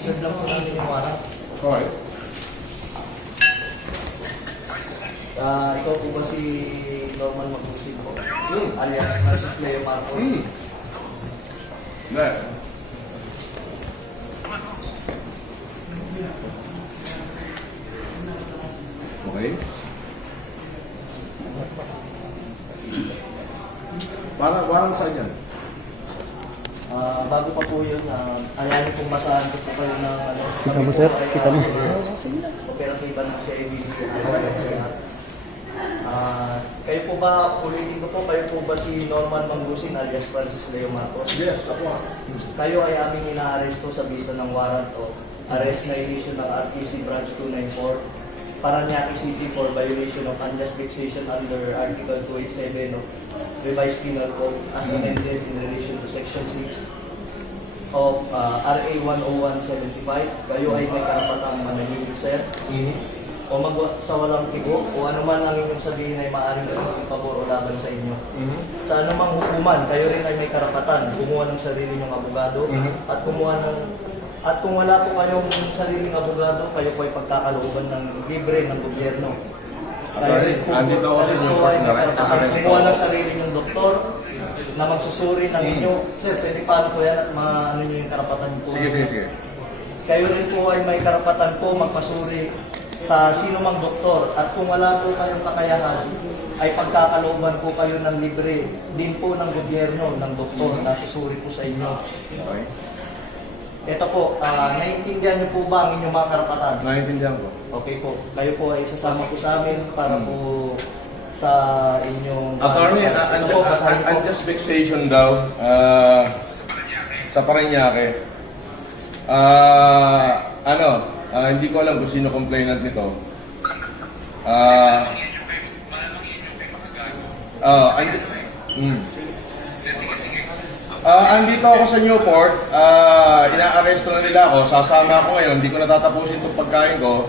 Isi-serve lang po namin yung warrant. Okay. Ikaw po ba si Norman Magusig po? Alias Francis Leo Marcos? Hindi. Okay. Parang saan yan? Bago pa po yun, ayanin pong masahan ko po kayo ng ano. Kita mo, sir? Kita mo? Operativa ng CIBD. Kayo po ba, ulitin ko po, kayo po ba si Norman Mangusig alias Francis Leo Marcos? Yes, ako. Kayo ay aming inaaresto sa bisa ng warrant of arrest na issue ng RTC Branch 294 Parañaque City for violation of unjust vexation under Article 287 of Revised Penal Code as amended in relation to Section 6 of RA 10175. Kayo ay may karapatang manahimik, sir. O sa walang tigo, o ano man ang inyong sabihin ay maaaring gawin pabor o laban sa inyo. Sa anumang hukuman, kayo rin ay may karapatan kumuha ng sarili ng abogado at kumuha ng kung wala po kayong sariling abogado, kayo po ay pagkakalooban ng libre ng gobyerno. Andito ako sa inyo kasi naka-arrest kumuha ng sarili ng doktor na magsusuri ng inyo. Sir, pwede paano po yan at ano nyo yung karapatan po? Sige. Kayo rin po ay may karapatan po magpasuri sa sino mang doktor at kung wala po kayong kakayahan ay pagkakalooban po kayo ng libre din po ng gobyerno ng doktor na susuri po sa inyo. Okay. Ito po, naiintindihan niyo po ba ang inyong mga karapatan? Naiintindihan ko. Okay po, kayo po ay sasama po sa amin para po sa inyong... Attorney, ito po, basahin po. unjust vexation daw sa Parañaque. Hindi ko alam kung sino complainant nito. Andito ako sa Newport, ina-arresto na nila ako, sasama ako ngayon, hindi ko natatapusin itong pagkain ko.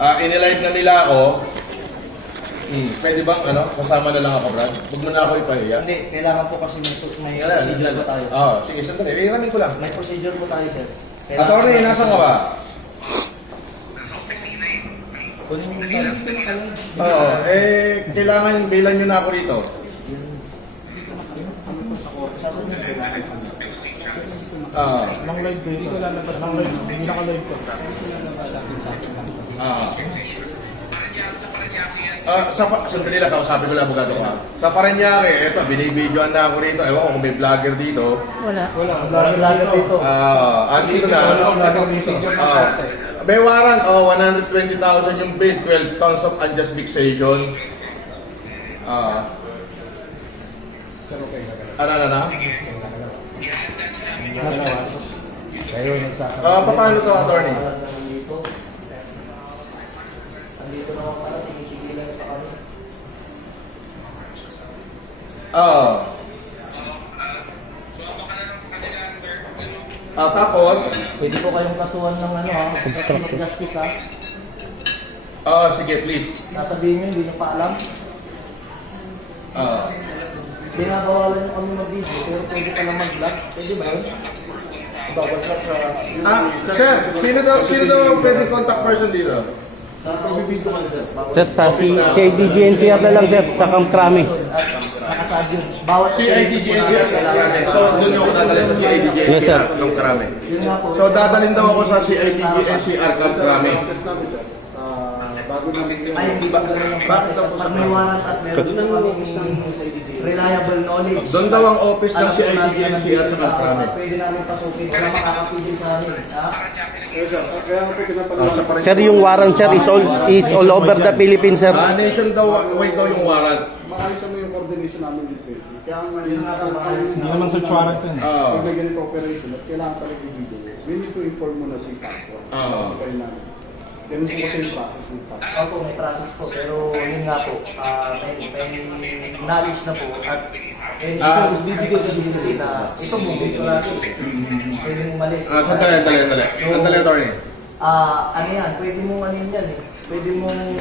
Inilive na nila ako. Pwede bang sasama na lang ako, Brad? Huwag mo na ako ipahiya. Hindi, kailangan po kasi may procedure po tayo. Sige, sandali. Hiramin ko lang. May procedure po tayo, sir. Attorney, nasa ka ba? Kailangan bilan nyo na ako rito. Nang live ko yun, lalabas ng live. Hindi naka-live ko. Sandali lang, kausapin ko lang abogado ko. Sa Parañaque, eto, binibidyoan na ako rito. Ewan ko kung may vlogger dito. Wala. Vlogger dito. Andito na. May warrant, 120,000 yung bill, 12 counts of unjust vexation. Kayo nagsasabi. Paano to, attorney? Andito naman pala, tinitigilan pa kami. Tapos, Pwede po kayong kasuhan ng construction justice sige, please. Nasabihin nyo, hindi nyo pa alam. Binabawalan nyo kami mag-video, pero pwede pa lang mag-vlog. Pwede ba yun? Babaglag sa... Sino daw pwede contact person dito? Sa pag-video man, sir. Sir, sa CIDGNCR na lang, sir. Sa Camp Crame. Nakasad yun. Bawat CIDGNCR Karame. So, doon ako dadalhin sa CIDGNCR. Yes, sir. Karame. Yun nga po. So, dadalhin daw ako sa CIDGNCR Karame. Ay, hindi ba ganun ang process? Pag may warrant at meron na kami isang reliable knowledge. Doon daw ang office ng CIDGNCR sa Karame. Pwede namin pasukin. Wala makakapigil sa amin. Sir, yung warrant, sir, is all over the Philippines, sir. Nation daw, wait daw yung warrant. Maayos mo yung coordination namin with PED. Kaya nga Hindi naman search warrant yun. pag may ganito operation at kailangan talaga yung video, we need to inform mo na si Paco. Kaya namin. Ganun po kasi yung process ng Paco. Opo, may process po. Pero yun nga po, may knowledge na po. At bibigay sa history na ito mo, dito natin. Pwede mong malis. Sandali, attorney. Ano yan, pwede mong ano yan eh. Pwede mong...